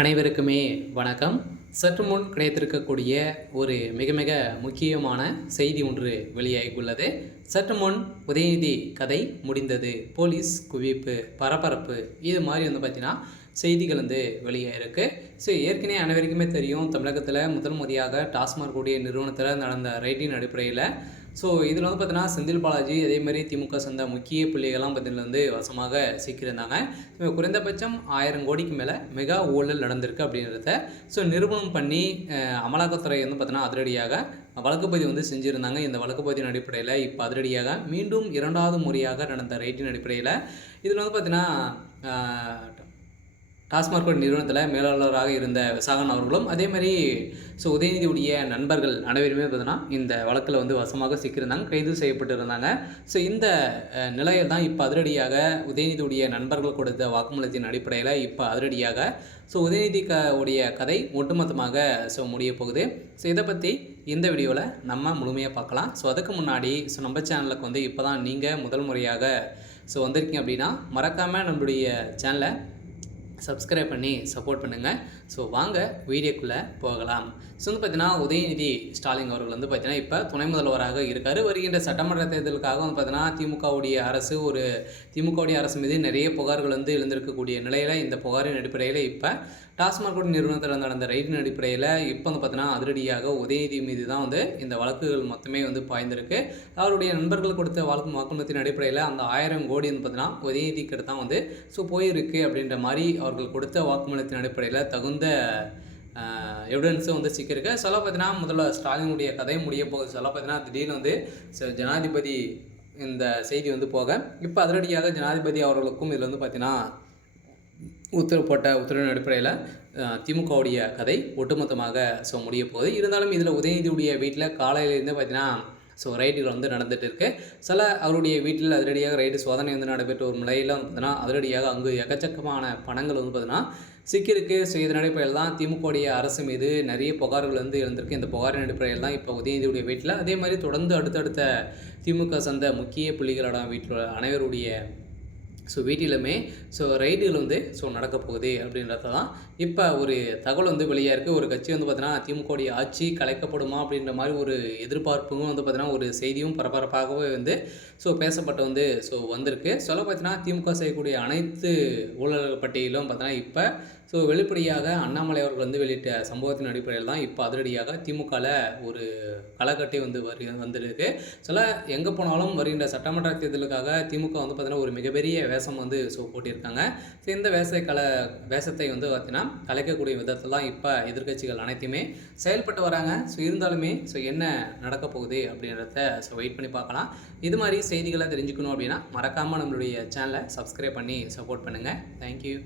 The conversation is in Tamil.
அனைவருக்குமே வணக்கம். சற்று முன் கிடைத்திருக்கக்கூடிய ஒரு மிக மிக முக்கியமான செய்தி ஒன்று வெளியாகியுள்ளது. சற்று முன் உதயநிதி கதை முடிந்தது. போலீஸ் குவிப்பு பரபரப்பு இது மாதிரி வந்து பார்த்திங்கன்னா செய்திகள் வந்து வெளியாயிருக்கு. ஸோ ஏற்கனவே அனைவருக்குமே தெரியும் தமிழகத்தில் முதல் முறையாக டாஸ்மாக் கூடிய நிறுவனத்தில் நடந்த ரைட்டின் அடிப்படையில் ஸோ இதில் வந்து பார்த்தீங்கன்னா செந்தில் பாலாஜி அதே மாதிரி திமுக சேர்ந்த முக்கிய புள்ளிகள்லாம் பார்த்தீங்கன்னா வந்து வசமாக சிக்கியிருந்தாங்க. குறைந்தபட்சம் ஆயிரம் கோடிக்கு மேலே மெகா ஊழல் நடந்திருக்கு அப்படின்றத ஸோ நிரூபணம் பண்ணி அமலாக்கத்துறை வந்து பார்த்தீங்கன்னா அதிரடியாக வழக்குப்பதிவு வந்து செஞ்சுருந்தாங்க. இந்த வழக்குப்பதிவின் அடிப்படையில் இப்போ அதிரடியாக மீண்டும் இரண்டாவது முறையாக நடந்த ரைட்டின் அடிப்படையில் இதில் வந்து பார்த்தீங்கன்னா டாஸ்மாக் நிறுவனத்தில் மேலாளராக இருந்த விசாகன் அவர்களும் அதேமாதிரி ஸோ உதயநிதியுடைய நண்பர்கள் அனைவருமே பார்த்தீங்கன்னா இந்த வழக்கில் வந்து வசமாக சிக்கியிருந்தாங்க கைது செய்யப்பட்டு இருந்தாங்க. ஸோ இந்த நிலையில் தான் இப்போ அதிரடியாக உதயநிதியுடைய நண்பர்கள் கொடுத்த வாக்குமூலத்தின் அடிப்படையில் இப்போ அதிரடியாக ஸோ உதயநிதி க உடைய கதை ஒட்டுமொத்தமாக ஸோ முடிய போகுது. ஸோ இதை பற்றி இந்த வீடியோவில் நம்ம முழுமையாக பார்க்கலாம். ஸோ அதுக்கு முன்னாடி ஸோ நம்ம சேனலுக்கு வந்து இப்போ தான் நீங்கள் முதல் முறையாக ஸோ வந்திருக்கீங்க அப்படின்னா மறக்காமல் நம்மளுடைய சேனலை சப்ஸ்கிரைப் பண்ணி சப்போர்ட் பண்ணுங்கள் ஸோ வாங்க வீடியோக்குள்ளே போகலாம். ஸோ வந்து பார்த்தீங்கன்னா உதயநிதி ஸ்டாலின் அவர்கள் வந்து பார்த்தீங்கன்னா இப்போ துணை முதல்வராக இருக்கார். வருகின்ற சட்டமன்ற தேர்தலுக்காக வந்து பார்த்தீங்கன்னா திமுகவுடைய அரசு ஒரு திமுகவுடைய அரசு மீது நிறைய புகார்கள் வந்து எழுந்திருக்கக்கூடிய நிலையில் இந்த புகாரின் அடிப்படையில் இப்போ டாஸ்மாக் நிறுவனத்தில் நடந்த ரைடின் அடிப்படையில் இப்போ வந்து பார்த்தீங்கன்னா அதிரடியாக உதயநிதி மீது தான் வந்து இந்த வழக்குகள் மொத்தமே வந்து பாய்ந்திருக்கு. அவருடைய நண்பர்கள் கொடுத்த வழக்கு வாக்குமூலத்தின் அடிப்படையில் அந்த ஆயிரம் கோடி வந்து பார்த்தீங்கன்னா உதயநிதிக்கிட்ட தான் வந்து ஸோ போயிருக்கு அப்படின்ற மாதிரி அவர்கள் கொடுத்த வாக்குமூலத்தின் அடிப்படையில் தகுந்த எவிடன்ஸும் வந்து சிக்கியிருக்கு. சொல்ல பார்த்தீங்கன்னா முதல்ல ஸ்டாலினுடைய கதை முடிய போகுது. சொல்ல பார்த்தீங்கன்னா திடீர்னு வந்து ஜனாதிபதி இந்த செய்தி வந்து போக இப்போ அதிரடியாக ஜனாதிபதி அவர்களுக்கும் இதில் வந்து பார்த்தீங்கன்னா உத்தரவு போட்ட உத்தரவின் அடிப்படையில் திமுகவுடைய கதை ஒட்டுமொத்தமாக ஸோ முடிய போகுது. இருந்தாலும் இதில் உதயநிதியுடைய வீட்டில் காலையிலேருந்து பார்த்தீங்கன்னா ஸோ ரைடுகள் வந்து நடந்துட்டு இருக்கு. சில அவருடைய வீட்டில் அதிரடியாக ரைடு சோதனை வந்து நடைபெற்ற ஒரு நிலையில் வந்து பார்த்தீங்கன்னா அதிரடியாக அங்கு எக்கச்சக்கமான பணங்கள் வந்து பார்த்தீங்கன்னா சிக்கியிருக்கு. ஸோ இதன் அடிப்படையில் தான் திமுகவுடைய அரசு மீது நிறைய புகார்கள் வந்து இருந்திருக்கு இந்த புகாரின் அடிப்படையில் தான் இப்போ உதயநிதியுடைய வீட்டில் அதே மாதிரி தொடர்ந்து அடுத்தடுத்த திமுக சந்த முக்கிய புள்ளிகளோட வீட்டில் அனைவருடைய ஸோ வீட்டிலுமே ஸோ ரைடுகள் வந்து ஸோ நடக்க போகுது அப்படின்றத தான் இப்போ ஒரு தகவல் வந்து வெளியாக இருக்குது ஒரு கட்சி வந்து பார்த்தீங்கன்னா திமுகவுடைய ஆட்சி கலைக்கப்படுமா அப்படின்ற மாதிரி ஒரு எதிர்பார்ப்பும் வந்து பார்த்தீங்கன்னா ஒரு செய்தியும் பரபரப்பாகவே வந்து ஸோ பேசப்பட்டு வந்து ஸோ வந்திருக்கு. சொல்ல பார்த்தீங்கன்னா திமுக செய்யக்கூடிய அனைத்து ஊழல்கள் பட்டியலும் பார்த்தீங்கன்னா இப்போ ஸோ வெளிப்படையாக அண்ணாமலை அவர்கள் வந்து வெளியிட்ட சம்பவத்தின் அடிப்படையில் தான் இப்போ அதிரடியாக திமுகவில் ஒரு களக்கட்டை வந்து வரு வந்திருக்கு. சில எங்கே போனாலும் வருகின்ற சட்டமன்ற தேர்தலுக்காக திமுக வந்து பார்த்தீங்கன்னா ஒரு மிகப்பெரிய வேஷம் வந்து ஸோ போட்டியிருக்காங்க ஸோ இந்த வேச கல வேஷத்தை வந்து பார்த்தீங்கன்னா கலைக்கக்கூடிய விதத்தில் தான் இப்போ எதிர்க்கட்சிகள் அனைத்துமே செயல்பட்டு வராங்க. ஸோ இருந்தாலுமே ஸோ என்ன நடக்க போகுது அப்படின்றத ஸோ வெயிட் பண்ணி பார்க்கலாம். இது மாதிரி செய்திகளை தெரிஞ்சுக்கணும் அப்படின்னா மறக்காமல் நம்மளுடைய சேனலை சப்ஸ்கிரைப் பண்ணி சப்போர்ட் பண்ணுங்கள் தேங்க்யூ